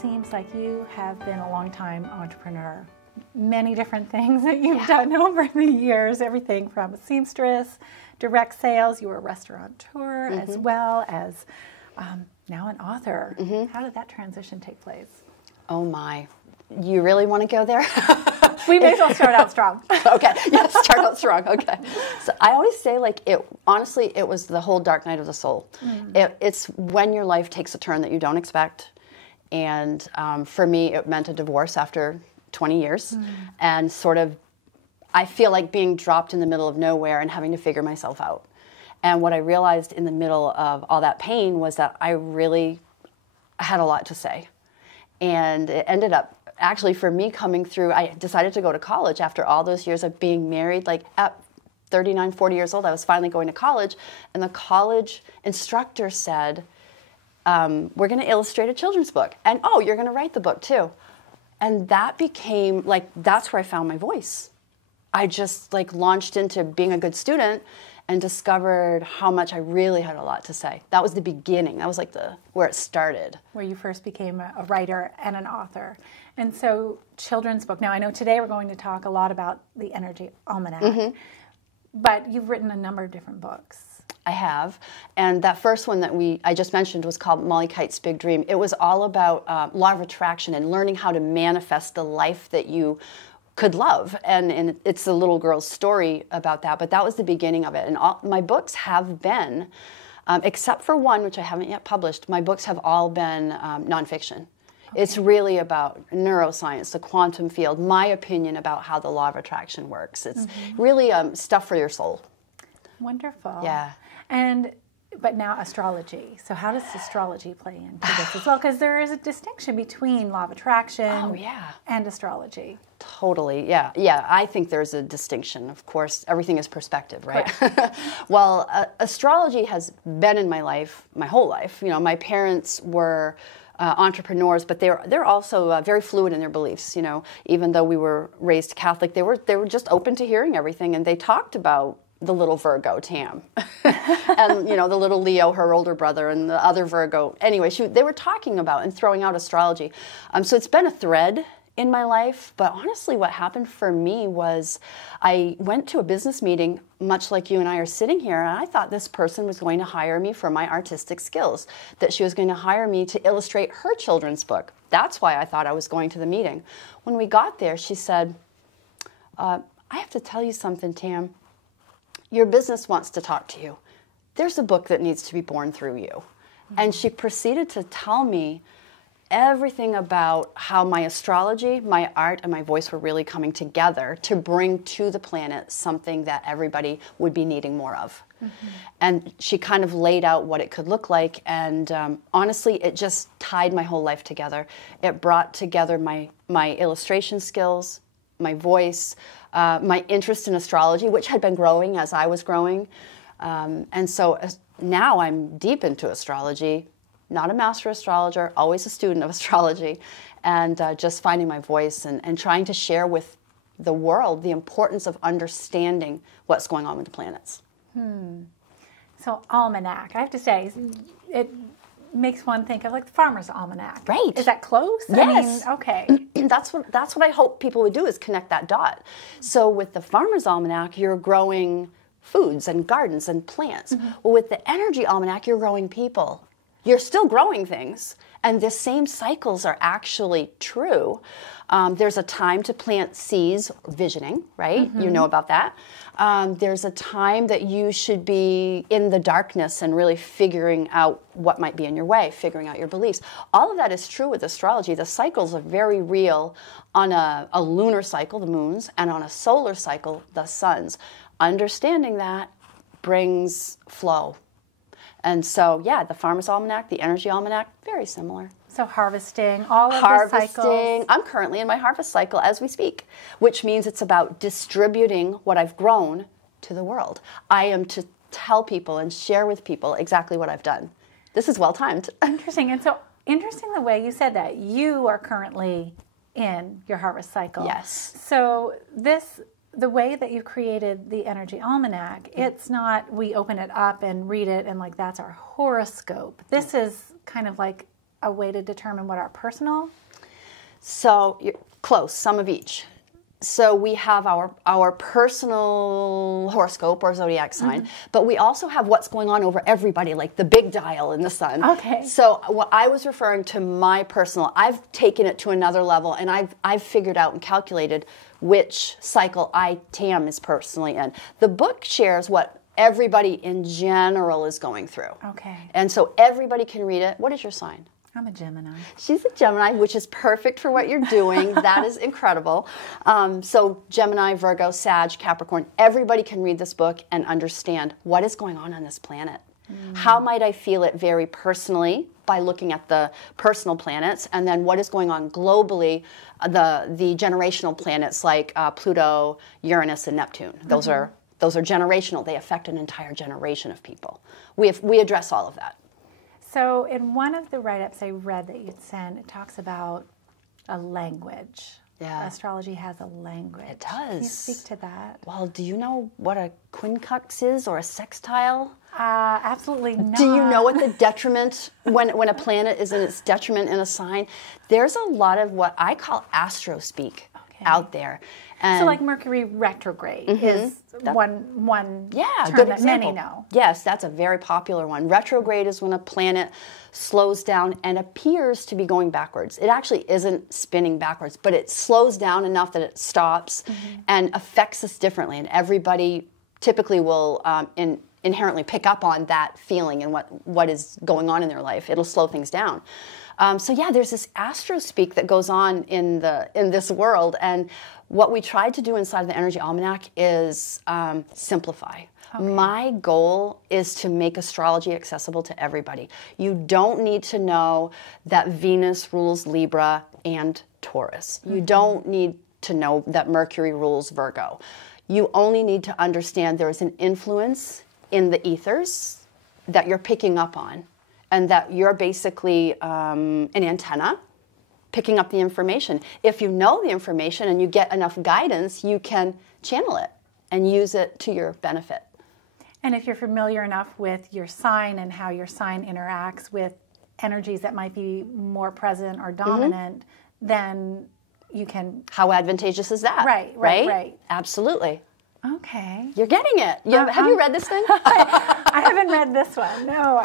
seems like you have been a long-time entrepreneur. Many different things that you've done over the years, everything from a seamstress, direct sales, you were a restaurateur, as well as now an author. How did that transition take place? Oh my, you really want to go there? We may as well start out strong. Okay, yeah, start out strong, okay. So I always say, like, honestly, it was the whole dark night of the soul. It's when your life takes a turn that you don't expect. And for me, it meant a divorce after 20 years. And sort of, I feel like being dropped in the middle of nowhere and having to figure myself out. And what I realized in the middle of all that pain was that I really had a lot to say. And it ended up, actually, for me coming through, I decided to go to college after all those years of being married. Like at 39, 40 years old, I was finally going to college. And the college instructor said, we're going to illustrate a children's book. And, oh, you're going to write the book too. And that became, like, that's where I found my voice. I just, like, launched into being a good student and discovered how much I really had a lot to say. That was the beginning. That was like where it started. Where you first became a writer and an author. And so, children's book. Now, I know today we're going to talk a lot about the Energy Almanac, but you've written a number of different books. I have. And that first one that I just mentioned was called Molly Kite's Big Dream. It was all about law of attraction and learning how to manifest the life that you could love. And it's a little girl's story about that, but that was the beginning of it. And all my books have been, except for one, which I haven't yet published, my books have all been nonfiction. Okay. It's really about neuroscience, the quantum field, my opinion about how the law of attraction works. It's really stuff for your soul. Wonderful. Yeah. But now astrology. So how does astrology play into this as well? Because there is a distinction between law of attraction and astrology. Totally, yeah. Yeah, I think there's a distinction. Of course, everything is perspective, right? Well, astrology has been in my life, my whole life. You know, my parents were entrepreneurs, but they're also very fluid in their beliefs. You know, even though we were raised Catholic, they were just open to hearing everything, and they talked about the little Virgo, Tam, and, you know, the little Leo, her older brother, and the other Virgo. Anyway, they were talking about and throwing out astrology. So it's been a thread in my life, but honestly what happened for me was I went to a business meeting, much like you and I are sitting here, and I thought this person was going to hire me for my artistic skills, that she was going to hire me to illustrate her children's book. That's why I thought I was going to the meeting. When we got there, she said, I have to tell you something, Tam. Your business wants to talk to you. There's a book that needs to be born through you. And she proceeded to tell me everything about how my astrology, my art, and my voice were really coming together to bring to the planet something that everybody would be needing more of. And she kind of laid out what it could look like, and honestly, it just tied my whole life together. It brought together my illustration skills, my voice, my interest in astrology, which had been growing as I was growing. And so now I'm deep into astrology, not a master astrologer, always a student of astrology, and just finding my voice and trying to share with the world the importance of understanding what's going on with the planets. So almanac, I have to say, it makes one think of like the Farmer's Almanac. Right. Is that close? Yes. I mean, okay. That's what I hope people would do, is connect that dot. So with the Farmer's Almanac, you're growing foods and gardens and plants. Well, with the Energy Almanac, you're growing people. You're still growing things, and the same cycles are actually true. There's a time to plant seeds, visioning, right? You know about that. There's a time that you should be in the darkness and really figuring out what might be in your way, figuring out your beliefs. All of that is true with astrology. The cycles are very real on a lunar cycle, the moons, and on a solar cycle, the suns. Understanding that brings flow. And so, yeah, the Farmer's Almanac, the Energy Almanac, very similar. So harvesting, all of the cycles. I'm currently in my harvest cycle as we speak, which means it's about distributing what I've grown to the world. I am to tell people and share with people exactly what I've done. This is well timed. Interesting. And so interesting the way you said that. You are currently in your harvest cycle. Yes. So the way that you've created the Energy Almanac, it's not we open it up and read it and like that's our horoscope. This is kind of like a way to determine what our personal? So you're close, some of each. So we have our personal horoscope or zodiac sign, but we also have what's going on over everybody, like the big dial in the sun. Okay. So what I was referring to my personal, I've taken it to another level, and I've figured out and calculated which cycle Tam is personally in. The book shares what everybody in general is going through. Okay. And so everybody can read it. What is your sign? I'm a Gemini. She's a Gemini, which is perfect for what you're doing. That is incredible. So Gemini, Virgo, Sag, Capricorn, everybody can read this book and understand what is going on this planet. How might I feel it very personally by looking at the personal planets, and then what is going on globally, the generational planets like Pluto, Uranus, and Neptune. Those are generational. They affect an entire generation of people. We address all of that. So in one of the write-ups I read that you'd sent, it talks about a language. Yeah. Astrology has a language. It does. Can you speak to that? Well, do you know what a quincunx is or a sextile? Absolutely not. Do you know what the detriment, when a planet is in its detriment in a sign? There's a lot of what I call astro speak out there. And so like Mercury retrograde is one term good that example. many know. Yes, that's a very popular one. Retrograde is when a planet slows down and appears to be going backwards. It actually isn't spinning backwards, but it slows down enough that it stops and affects us differently. And everybody typically will inherently pick up on that feeling and what is going on in their life. It'll slow things down. So yeah, there's this astro speak that goes on in this world, and what we tried to do inside of the Energy Almanac is simplify. Okay. My goal is to make astrology accessible to everybody. You don't need to know that Venus rules Libra and Taurus. You don't need to know that Mercury rules Virgo. You only need to understand there is an influence in the ethers that you're picking up on, and that you're basically an antenna picking up the information. If you know the information and you get enough guidance, you can channel it and use it to your benefit. And if you're familiar enough with your sign and how your sign interacts with energies that might be more present or dominant, then you can... How advantageous is that? Right. Absolutely. Okay. You're getting it. Have you read this thing? I haven't read this one. No.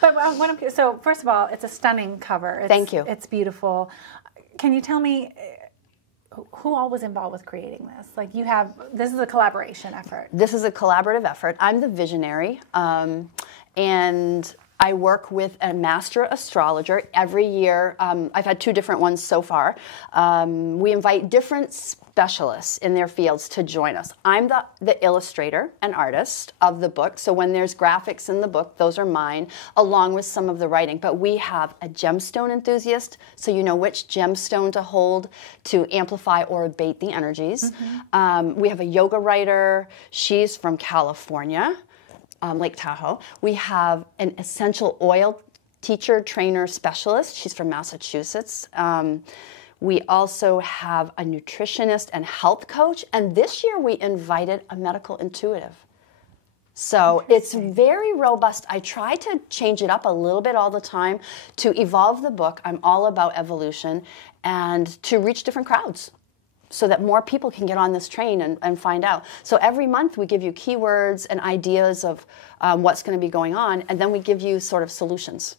But so first of all, it's a stunning cover. Thank you. It's beautiful. Can you tell me who all was involved with creating this? Like this is a collaboration effort. This is a collaborative effort. I'm the visionary, and I work with a master astrologer every year. I've had 2 different ones so far. We invite different specialists in their fields to join us. I'm the illustrator and artist of the book, so when there's graphics in the book, those are mine, along with some of the writing. But we have a gemstone enthusiast, so you know which gemstone to hold to amplify or abate the energies. We have a yoga writer. She's from California. Lake Tahoe. We have an essential oil teacher, trainer, specialist. She's from Massachusetts. We also have a nutritionist and health coach. And this year we invited a medical intuitive. So it's very robust. I try to change it up a little bit all the time to evolve the book. I'm all about evolution and to reach different crowds, so that more people can get on this train and find out. So every month we give you keywords and ideas of what's going to be going on, and then we give you sort of solutions.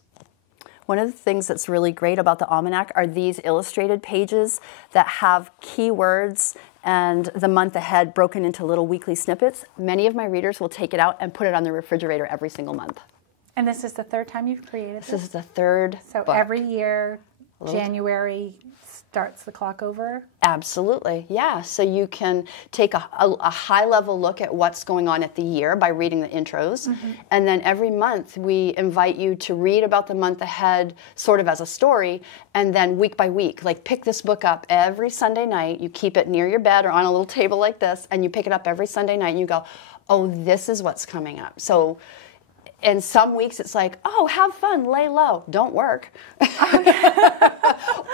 One of the things that's really great about the Almanac are these illustrated pages that have keywords and the month ahead broken into little weekly snippets. Many of my readers will take it out and put it on their refrigerator every single month. And this is the 3rd time you've created this? This is the 3rd So book. Every year, January starts the clock over? Absolutely, yeah. So you can take a high-level look at what's going on at the year by reading the intros. And then every month we invite you to read about the month ahead sort of as a story, and then week by week, like pick this book up every Sunday night. You keep it near your bed or on a little table like this, and you pick it up every Sunday night and you go, oh, this is what's coming up. So and some weeks it's like, oh, have fun, lay low, don't work.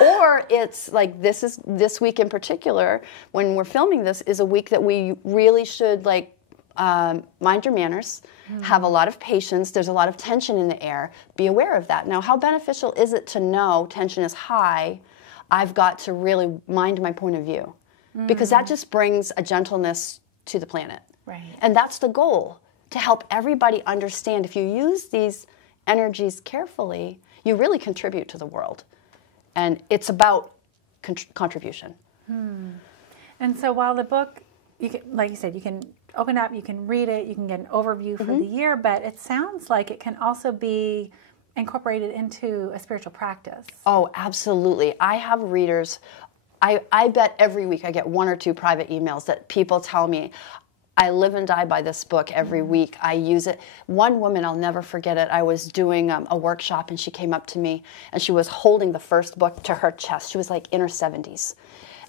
Or it's like this week in particular, when we're filming this, is a week that we really should like mind your manners, have a lot of patience. There's a lot of tension in the air. Be aware of that. Now, how beneficial is it to know tension is high? I've got to really mind my point of view, because that just brings a gentleness to the planet. Right. And that's the goal, to help everybody understand if you use these energies carefully, you really contribute to the world. And it's about contribution. And so while the book, you can, like you said, you can open up, you can read it, you can get an overview for the year, but it sounds like it can also be incorporated into a spiritual practice. Oh, absolutely. I have readers. I bet every week I get 1 or 2 private emails that people tell me, I live and die by this book every week. I use it. One woman, I'll never forget it, I was doing a workshop and she came up to me and she was holding the first book to her chest. She was like in her 70s.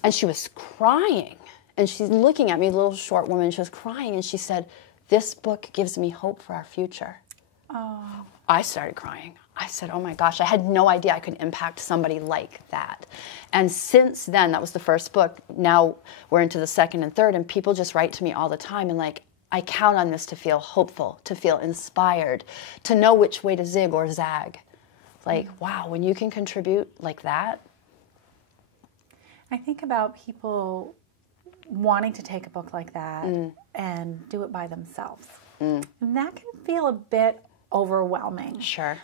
And she was crying. And she's looking at me, a little short woman, she was crying and she said, "This book gives me hope for our future." Oh. I started crying. I said, oh my gosh, I had no idea I could impact somebody like that. And since then, that was the first book. Now we're into the second and third, and people just write to me all the time and like, I count on this to feel hopeful, to feel inspired, to know which way to zig or zag. Like, wow, when you can contribute like that. I think about people wanting to take a book like that and do it by themselves. And that can feel a bit overwhelming. Sure.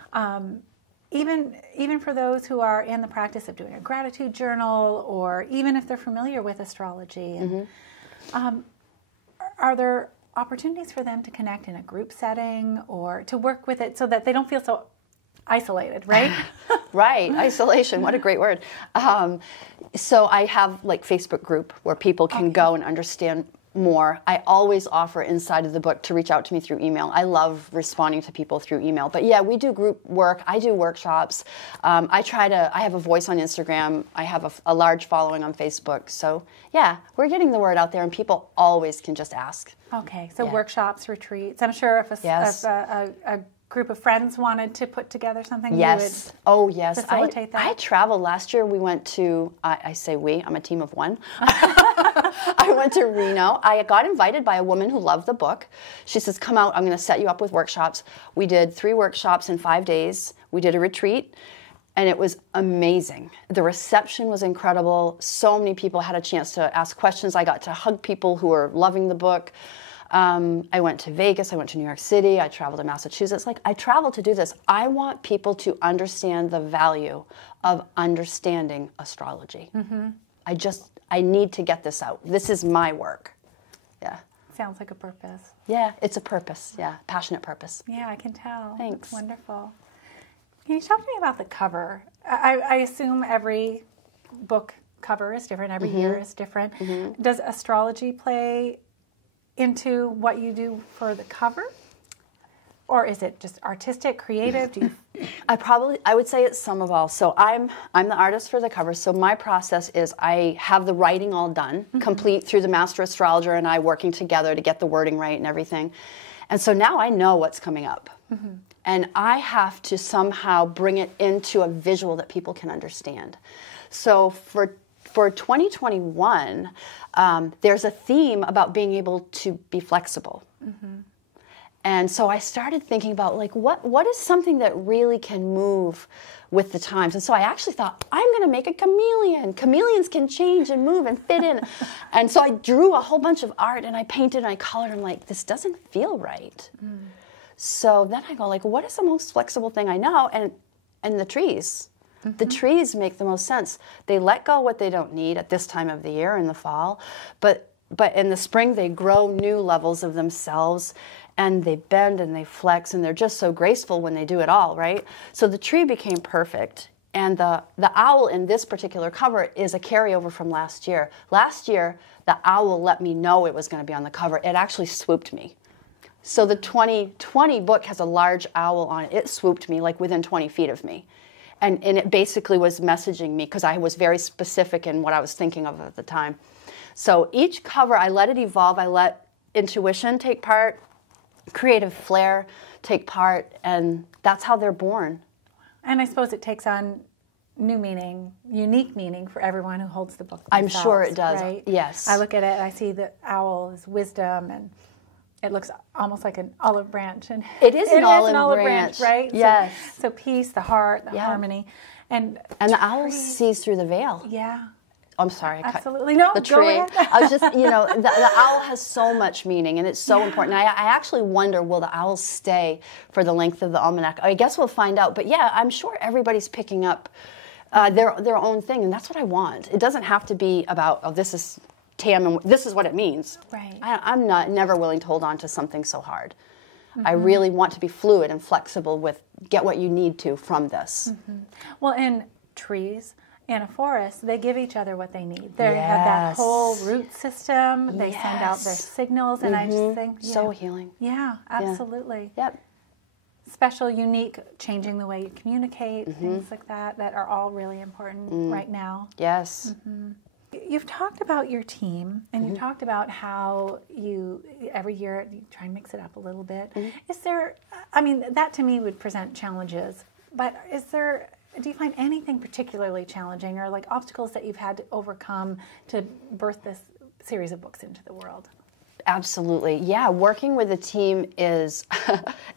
Even for those who are in the practice of doing a gratitude journal, or even if they're familiar with astrology, and, are there opportunities for them to connect in a group setting or to work with it so that they don't feel so isolated, right? Right, isolation, what a great word. So I have like Facebook group where people can go and understand more. I always offer inside of the book to reach out to me through email. I love responding to people through email. But yeah, we do group work. I do workshops. I have a voice on Instagram. I have a large following on Facebook. So yeah, we're getting the word out there and people always can just ask. Okay, so workshops, retreats. I'm sure if a group of friends wanted to put together something, yes. you would facilitate that? I traveled last year. We went to, I say we, I'm a team of one. I went to Reno. I got invited by a woman who loved the book. She says, come out, I'm going to set you up with workshops. We did 3 workshops in 5 days. We did a retreat, and it was amazing. The reception was incredible. So many people had a chance to ask questions. I got to hug people who were loving the book. I went to Vegas, I went to New York City, I traveled to Massachusetts. Like, I traveled to do this. I want people to understand the value of understanding astrology. I need to get this out. This is my work. Yeah. Sounds like a purpose. Yeah, it's a purpose. Yeah, passionate purpose. Yeah, I can tell. Thanks. That's wonderful. Can you talk to me about the cover? I assume every book cover is different, every year is different. Does astrology play into what you do for the cover? Or is it just artistic, creative? I would say it's some of all. So I'm the artist for the cover. So my process is I have the writing all done, complete through the master astrologer and I working together to get the wording right and everything. And so now I know what's coming up. And I have to somehow bring it into a visual that people can understand. So for 2021, there's a theme about being able to be flexible. And so I started thinking about, like, what is something that really can move with the times? And so I actually thought, I'm going to make a chameleon. Chameleons can change and move and fit in. And so I drew a whole bunch of art and I painted and I colored. I'm like, this doesn't feel right. So then I go, like, what is the most flexible thing I know? And the trees. The trees make the most sense. They let go what they don't need at this time of the year in the fall, but in the spring they grow new levels of themselves and they bend and they flex and they're just so graceful when they do it all, right? So the tree became perfect. And the owl in this particular cover is a carryover from last year. Last year, the owl let me know it was going to be on the cover. It actually swooped me. So the 2020 book has a large owl on it. It swooped me like within 20 feet of me. And it basically was messaging me because I was very specific in what I was thinking of at the time. So each cover, I let it evolve. I let intuition take part, creative flair take part, and that's how they're born. And I suppose it takes on new meaning, unique meaning for everyone who holds the book themselves. I'm sure it does, right? yes. I look at it and I see the owl as wisdom, and it looks almost like an olive branch, and it is an olive branch, right? Yes. So peace, the heart, the harmony, and the owl sees through the veil. Yeah. I'm sorry. Absolutely. No, the go tree. ahead. I was just, the owl has so much meaning, and it's so important. I actually wonder, will the owls stay for the length of the almanac? I guess we'll find out. But yeah, I'm sure everybody's picking up their own thing, and that's what I want. It doesn't have to be about, oh, this is Tam, and this is what it means. Right. I'm never willing to hold on to something so hard. I really want to be fluid and flexible with get what you need to from this. Well, in trees, in a forest, they give each other what they need. They have that whole root system. They send out their signals, and I just think so healing. Yeah, absolutely. Yep. Special, unique, changing the way you communicate, things like that are all really important right now. Yes. You've talked about your team, and you talked about how you, every year, you try and mix it up a little bit. Is there, I mean, that to me would present challenges, but do you find anything particularly challenging or like obstacles that you've had to overcome to birth this series of books into the world? Absolutely. Yeah, working with a team is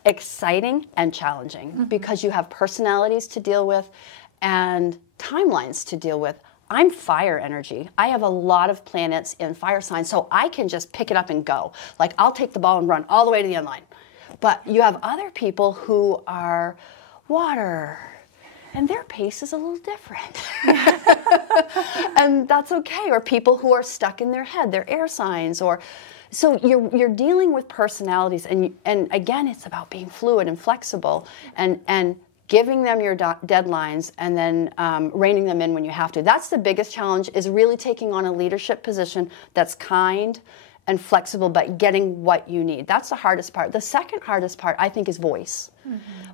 exciting and challenging because you have personalities to deal with and timelines to deal with. I'm fire energy. I have a lot of planets in fire signs, so I can just pick it up and go. Like, I'll take the ball and run all the way to the end line. But you have other people who are water, and their pace is a little different. And that's okay. Or people who are stuck in their head, they're air signs. So you're dealing with personalities, and again, it's about being fluid and flexible and giving them your deadlines and then reining them in when you have to. That's the biggest challenge, is really taking on a leadership position that's kind and flexible, but getting what you need. That's the hardest part. The second hardest part, I think, is voice.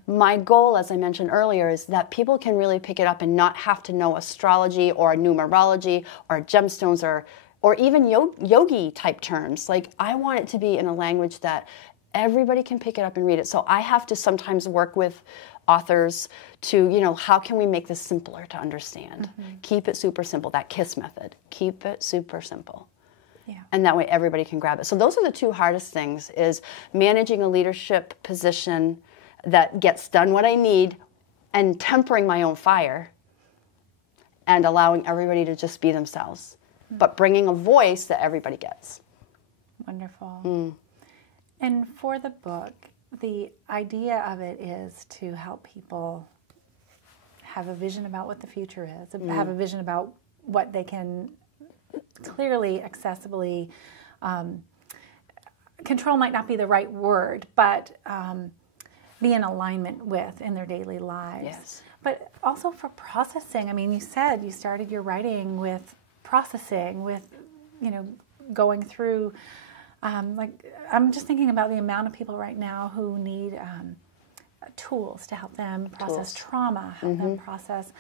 My goal, as I mentioned earlier, is that people can really pick it up and not have to know astrology or numerology or gemstones or even yogi type terms. Like, I want it to be in a language that everybody can pick it up and read it. So I have to sometimes work with authors to, how can we make this simpler to understand? Keep it super simple, that KISS method. Keep it super simple. Yeah. And that way everybody can grab it. So those are the two hardest things, is managing a leadership position that gets done what I need and tempering my own fire and allowing everybody to just be themselves, but bringing a voice that everybody gets. Wonderful. And for the book, the idea of it is to help people have a vision about what the future is, have a vision about what they can clearly, accessibly, control might not be the right word, but be in alignment with in their daily lives. Yes. But also for processing. I mean, you said you started your writing with processing, with, going through, I'm just thinking about the amount of people right now who need tools to help them process trauma, help them process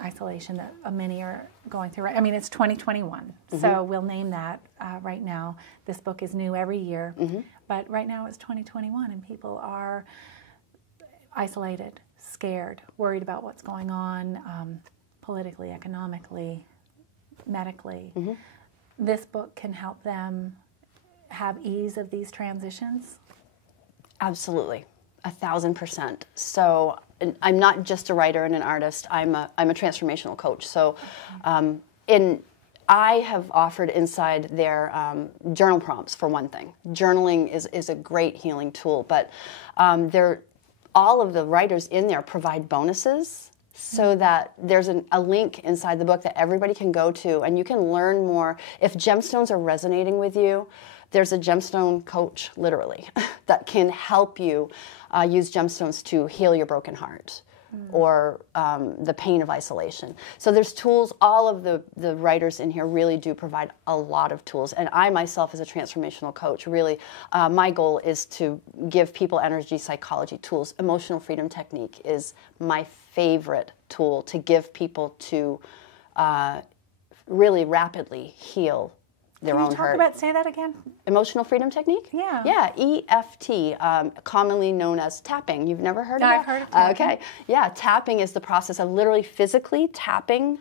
isolation that many are going through. I mean, it's 2021, so we'll name that right now. This book is new every year, but right now it's 2021, and people are isolated, scared, worried about what's going on politically, economically, medically. This book can help them have ease of these transitions? Absolutely, 1,000%. So I'm not just a writer and an artist. I'm a transformational coach. So I have offered inside their journal prompts, for one thing. Journaling is a great healing tool, but all of the writers in there provide bonuses, so that there's a link inside the book that everybody can go to, and you can learn more. If gemstones are resonating with you, there's a gemstone coach, literally, that can help you use gemstones to heal your broken heart or the pain of isolation. So there's tools. All of the writers in here really do provide a lot of tools. And I myself, as a transformational coach, really, my goal is to give people energy psychology tools. Emotional freedom technique is my favorite tool to give people to really rapidly heal their own hurt. Say that again? Emotional freedom technique? Yeah. Yeah, EFT, commonly known as tapping. You've never heard of No, that? I've heard of tapping. Okay. Yeah, tapping is the process of literally physically tapping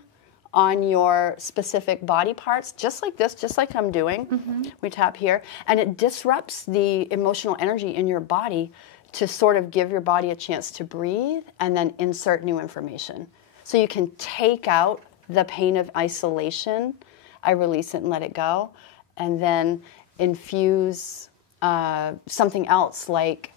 on your specific body parts, just like this, just like I'm doing. We tap here, and it disrupts the emotional energy in your body to sort of give your body a chance to breathe and then insert new information. So you can take out the pain of isolation. I release it and let it go, and then infuse something else like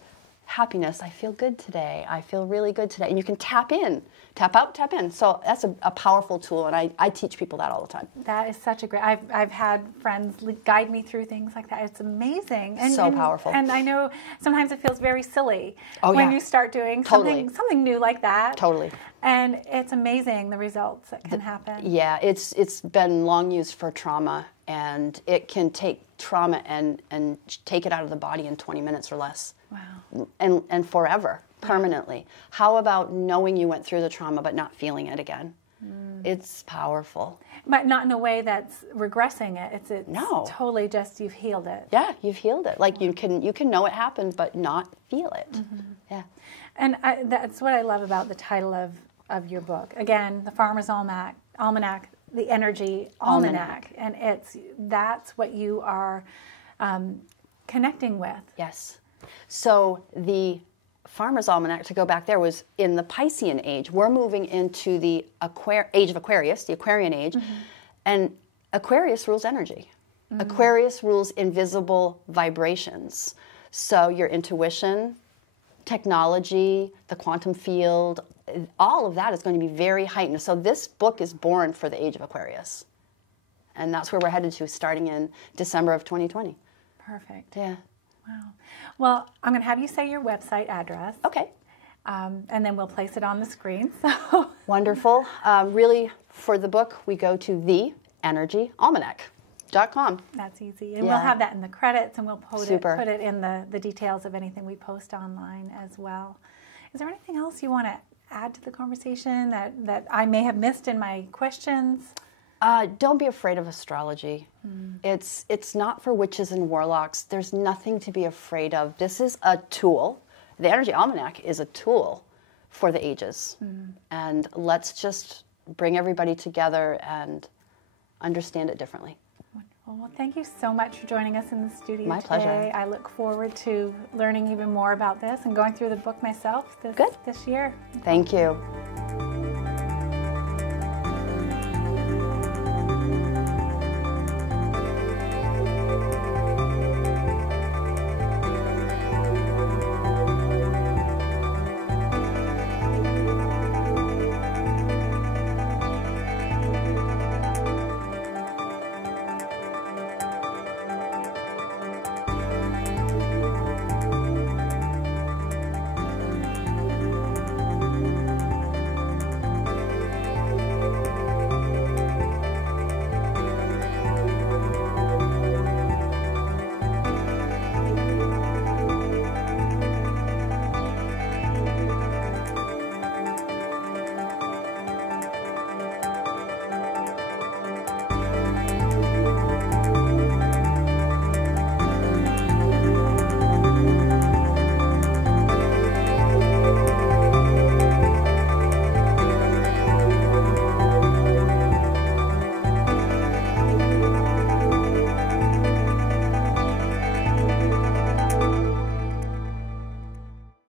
happiness. I feel good today. I feel really good today. And you can tap in, tap out, tap in. So that's a powerful tool, and I teach people that all the time. That is such a great, I've had friends guide me through things like that. It's amazing. And, so powerful. And I know sometimes it feels very silly when you start doing something new like that. Totally. And it's amazing the results that can happen. Yeah, it's been long used for trauma, and it can take trauma and take it out of the body in 20 minutes or less. Wow. And forever, permanently. How about knowing you went through the trauma but not feeling it again? It's powerful. But not in a way that's regressing it. It's No. totally just you've healed it. Yeah, you've healed it. Like you can know it happened but not feel it. Yeah. And that's what I love about the title of your book. Again, the Farmer's Almanac, the Energy Almanac. And that's what you are connecting with. Yes. So the Farmer's Almanac, to go back there, was in the Piscean age. We're moving into the age of Aquarius, the Aquarian age, and Aquarius rules energy. Aquarius rules invisible vibrations. So your intuition, technology, the quantum field, all of that is going to be very heightened. So this book is born for the age of Aquarius. And that's where we're headed to starting in December of 2020. Perfect. Yeah. Wow. Well, I'm going to have you say your website address. Okay. And then we'll place it on the screen. So Wonderful. Really, for the book, we go to theenergyalmanac.com. That's easy. And we'll have that in the credits, and we'll put it in the details of anything we post online as well. Is there anything else you want to add to the conversation that I may have missed in my questions? Don't be afraid of astrology. It's not for witches and warlocks. There's nothing to be afraid of. This is a tool. The Energy Almanac is a tool for the ages. And let's just bring everybody together and understand it differently. Wonderful. Well, thank you so much for joining us in the studio My today. pleasure. I look forward to learning even more about this and going through the book myself this year. Thank you.